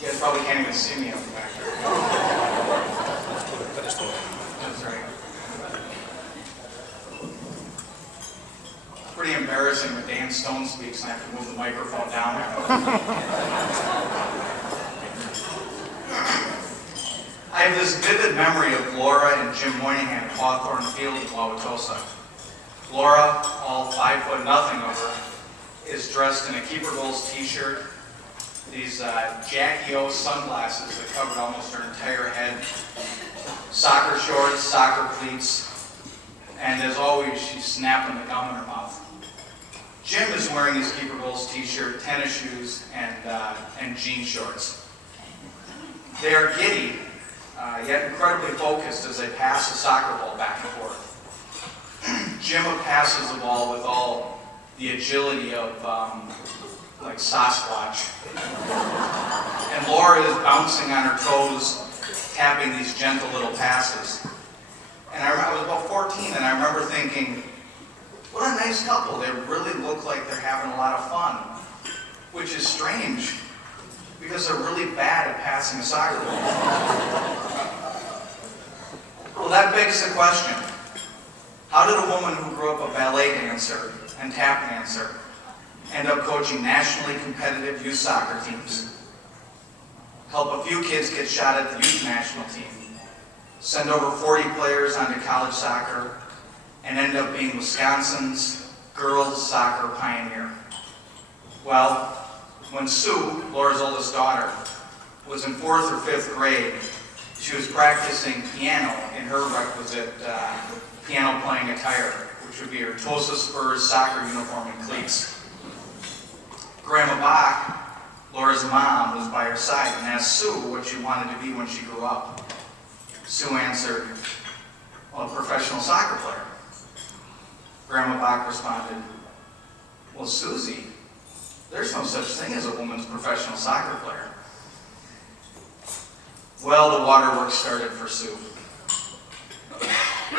You guys probably can't even see me up back there. That's right. It's pretty embarrassing when Dan Stone speaks and I have to move the microphone down. I have this vivid memory of Laura and Jim Moynihan at Hawthorne Field in Wauwatosa. Laura, all 5'0" of her, is dressed in a Keeper Goals t-shirt, these Jackie O sunglasses that covered almost her entire head, soccer shorts, soccer cleats, and as always, she's snapping the gum in her mouth. Jim is wearing his Keeper Goals t-shirt, tennis shoes, and jean shorts. They are giddy, yet incredibly focused as they pass the soccer ball back and forth. Jim passes the ball with all the agility of like Sasquatch. And Laura is bouncing on her toes, tapping these gentle little passes. And I was about 14 and I remember thinking, what a nice couple. They really look like they're having a lot of fun, which is strange because they're really bad at passing a soccer ball. Well, that begs the question, how did a woman who grew up a ballet dancer and tap dancer end up coaching nationally competitive youth soccer teams, help a few kids get shot at the youth national team, send over 40 players onto college soccer, and end up being Wisconsin's girls soccer pioneer? Well, when Sue, Laura's oldest daughter, was in 4th or 5th grade, she was practicing piano in her requisite piano playing attire, which would be her Tulsa Spurs soccer uniform and cleats. Grandma Bach, Laura's mom, was by her side and asked Sue what she wanted to be when she grew up. Sue answered, well, a professional soccer player. Grandma Bach responded, well, Susie, there's no such thing as a woman's professional soccer player. Well, the waterworks started for Sue.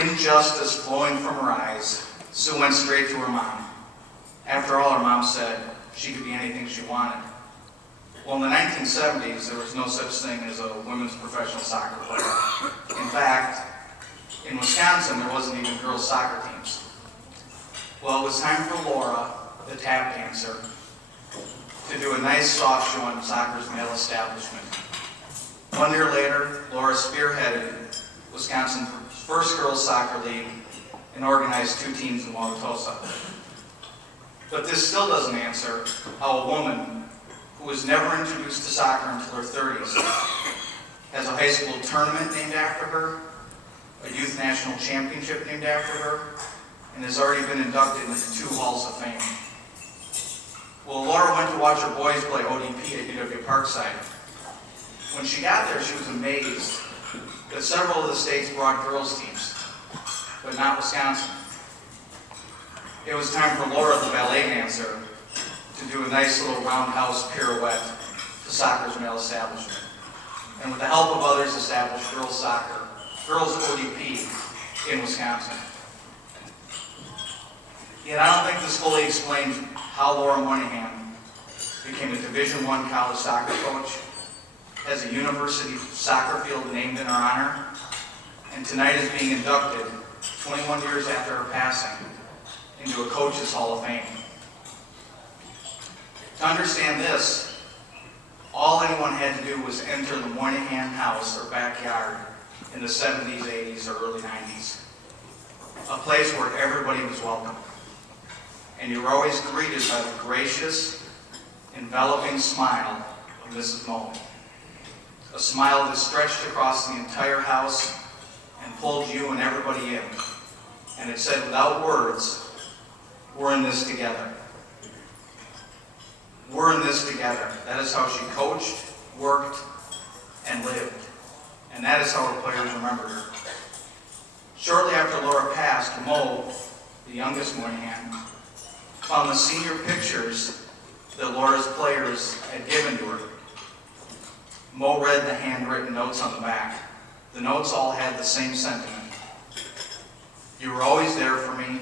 Injustice flowing from her eyes, Sue went straight to her mom. After all, her mom said she could be anything she wanted. Well, in the 1970s, there was no such thing as a women's professional soccer player. In fact, in Wisconsin, there wasn't even girls' soccer teams. Well, it was time for Laura, the tap dancer, to do a nice soft show on soccer's male establishment. 1 year later, Laura spearheaded Wisconsin's first girls' soccer league and organized 2 teams in Wauwatosa. But this still doesn't answer how a woman who was never introduced to soccer until her 30s has a high school tournament named after her, a youth national championship named after her, and has already been inducted into 2 halls of fame. Well, Laura went to watch her boys play ODP at UW Parkside. When she got there, she was amazed that several of the states brought girls' teams, but not Wisconsin. It was time for Laura, the ballet dancer, to do a nice little roundhouse pirouette to soccer's male establishment. And with the help of others, established girls' soccer, girls' ODP in Wisconsin. Yet I don't think this fully explains how Laura Moynihan became a Division I college soccer coach, has a university soccer field named in her honor, and tonight is being inducted, 21 years after her passing, into a Coaches Hall of Fame. To understand this, all anyone had to do was enter the Moynihan house or backyard in the 70s, 80s, or early 90s. A place where everybody was welcome. And you were always greeted by the gracious, enveloping smile of Mrs. Moe. A smile that stretched across the entire house and pulled you and everybody in. And it said without words, we're in this together. We're in this together. That is how she coached, worked, and lived. And that is how her players remembered her. Shortly after Laura passed, Mo, the youngest Moynihan, found the senior pictures that Laura's players had given to her. Mo read the handwritten notes on the back. The notes all had the same sentiment. You were always there for me,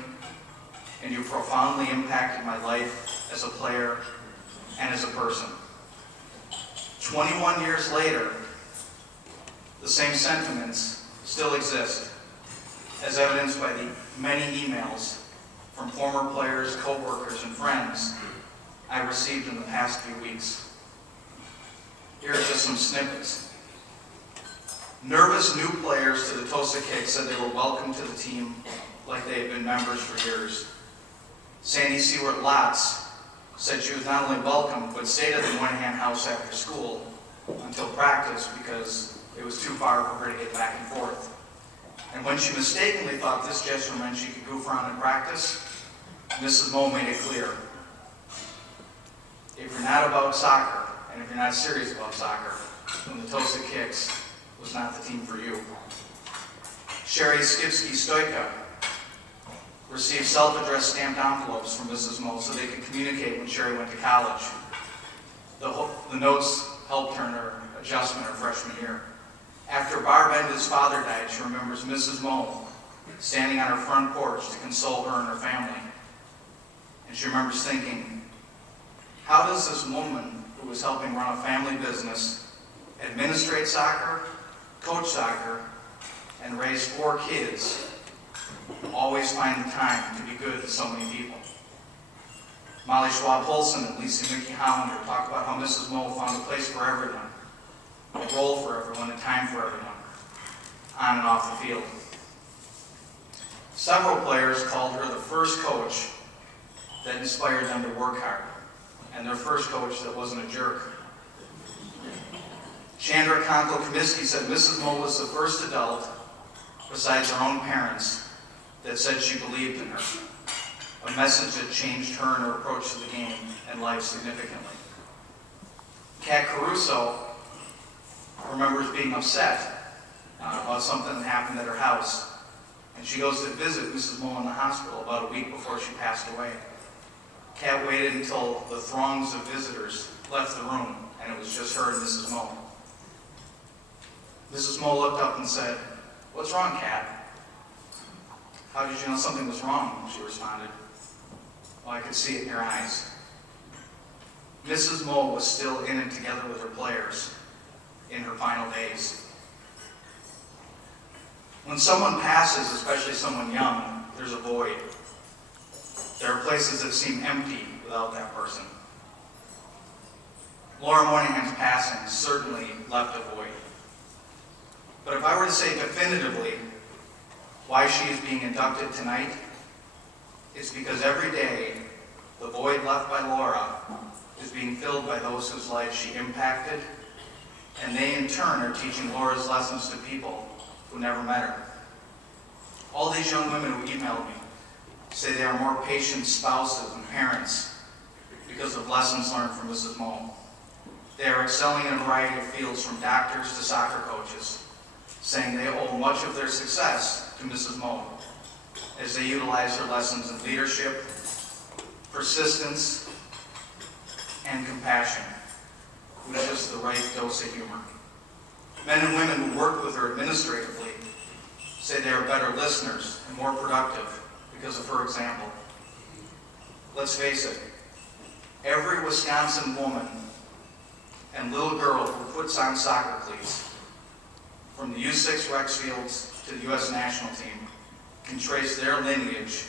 and you profoundly impacted my life as a player and as a person. 21 years later, the same sentiments still exist, as evidenced by the many emails from former players, co-workers, and friends I received in the past few weeks. Here are just some snippets. Nervous new players to the Tulsa Kicks said they were welcome to the team like they had been members for years. Sandy Seward Lotz said she was not only welcome, but stayed at the Moynihan house after school until practice because it was too far for her to get back and forth. And when she mistakenly thought this gesture meant she could goof around in practice, Mrs. Moe made it clear. If you're not about soccer, and if you're not serious about soccer, then the Tulsa Kicks was not the team for you. Sherry Skipsky-Stoika received self-addressed stamped envelopes from Mrs. Moe so they could communicate when Sherry went to college. The notes helped her in her adjustment her freshman year. After Barb Enda's father died, she remembers Mrs. Moe standing on her front porch to console her and her family. And she remembers thinking, how does this woman who was helping run a family business, administrate soccer, coach soccer, and raise 4 kids, always find the time to be good to so many people? Molly Schwab-Holson and Lisa Mickey Hollander talk about how Mrs. Moe found a place for everyone, a role for everyone, a time for everyone, on and off the field. Several players called her the first coach that inspired them to work hard, and their first coach that wasn't a jerk. Chandra Conkle-Comiskey said Mrs. Moe was the first adult, besides her own parents, that said she believed in her, a message that changed her and her approach to the game and life significantly. Kat Caruso remembers being upset about something that happened at her house, and she goes to visit Mrs. Moe in the hospital about a week before she passed away. Kat waited until the throngs of visitors left the room, and it was just her and Mrs. Moe. Mrs. Moe looked up and said, "What's wrong, Kat?" "How did you know something was wrong?" she responded. "Well, I could see it in your eyes." Mrs. Moe was still in it together with her players in her final days. When someone passes, especially someone young, there's a void. There are places that seem empty without that person. Laura Moynihan's passing certainly left a void. But if I were to say definitively why she is being inducted tonight, it's because every day the void left by Laura is being filled by those whose lives she impacted, and they in turn are teaching Laura's lessons to people who never met her. All these young women who emailed me say they are more patient spouses and parents because of lessons learned from Mrs. Moe. They are excelling in a variety of fields, from doctors to soccer coaches, saying they owe much of their success to Mrs. Moe as they utilize her lessons in leadership, persistence, and compassion, with just the right dose of humor. Men and women who work with her administratively say they are better listeners and more productive because of her example. Let's face it, every Wisconsin woman and little girl who puts on soccer cleats, from the U6 Rex fields to the U.S. national team, can trace their lineage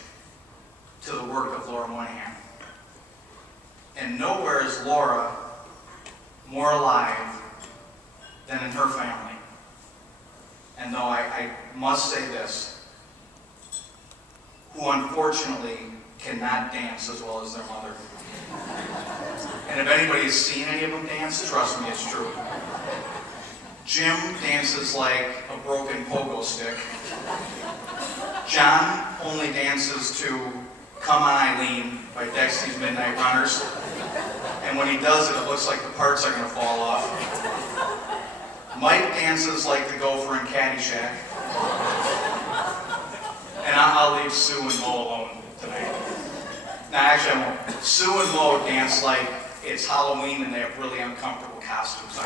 to the work of Laura Moynihan. And nowhere is Laura more alive than in her family. And though I must say this, who unfortunately cannot dance as well as their mother. And if anybody has seen any of them dance, trust me, it's true. Jim dances like a broken pogo stick. John only dances to Come On Eileen by Dexy's Midnight Runners. And when he does it, it looks like the parts are going to fall off. Mike dances like the gopher in Caddyshack. And I'll leave Sue and Mo alone tonight. Now, actually, I won't. Sue and Mo dance like it's Halloween and they have really uncomfortable costumes on.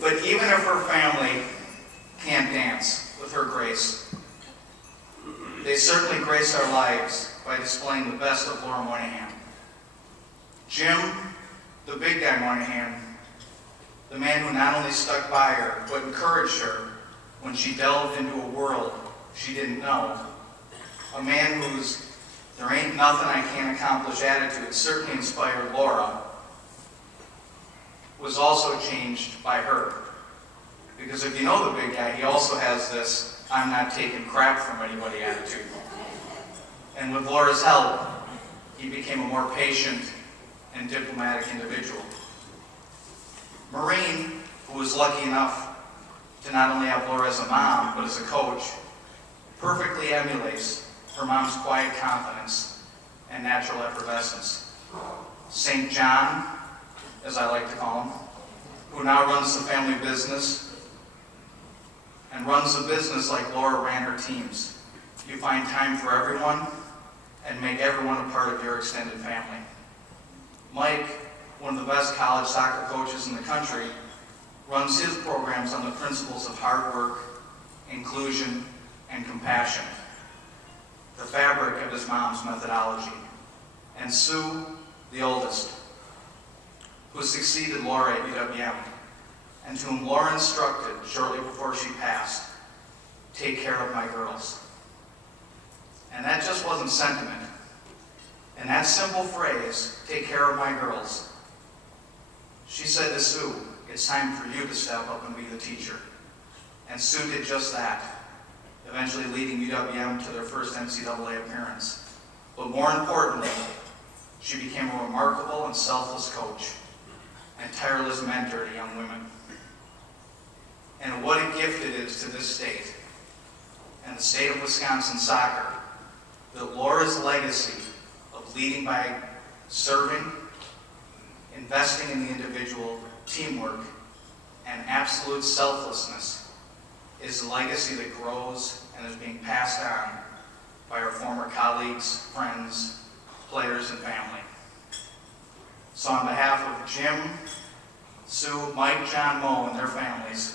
But even if her family can't dance with her grace, they certainly grace our lives by displaying the best of Laura Moynihan. Jim the big guy Moynihan, the man who not only stuck by her, but encouraged her when she delved into a world she didn't know. A man whose "there ain't nothing I can't accomplish" attitude certainly inspired Laura, was also changed by her. Because if you know the big guy, he also has this "I'm not taking crap from anybody" attitude. And with Laura's help, he became a more patient and diplomatic individual. Maureen, who was lucky enough to not only have Laura as a mom, but as a coach, perfectly emulates her mom's quiet confidence and natural effervescence. St. John, as I like to call him, who now runs the family business, and runs the business like Laura ran her teams. You find time for everyone and make everyone a part of your extended family. Mike, one of the best college soccer coaches in the country, runs his programs on the principles of hard work, inclusion, and compassion, the fabric of his mom's methodology. And Sue, the oldest, who succeeded Laura at UWM, and to whom Laura instructed shortly before she passed, "Take care of my girls." And that just wasn't sentiment. And that simple phrase, "take care of my girls," she said to Sue, "It's time for you to step up and be the teacher." And Sue did just that, eventually leading UWM to their first NCAA appearance. But more importantly, she became a remarkable and selfless coach and tireless mentor to young women. And what a gift it is to this state and the state of Wisconsin soccer that Laura's legacy of leading by serving, investing in the individual, teamwork, and absolute selflessness is a legacy that grows and is being passed on by our former colleagues, friends, players, and family. So on behalf of Jim, Sue, Mike, John, Mo, and their families,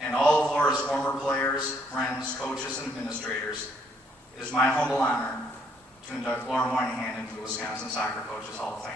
and all of Laura's former players, friends, coaches, and administrators, it is my humble honor to induct Laura Moynihan into the Wisconsin Soccer Coaches Hall of Fame.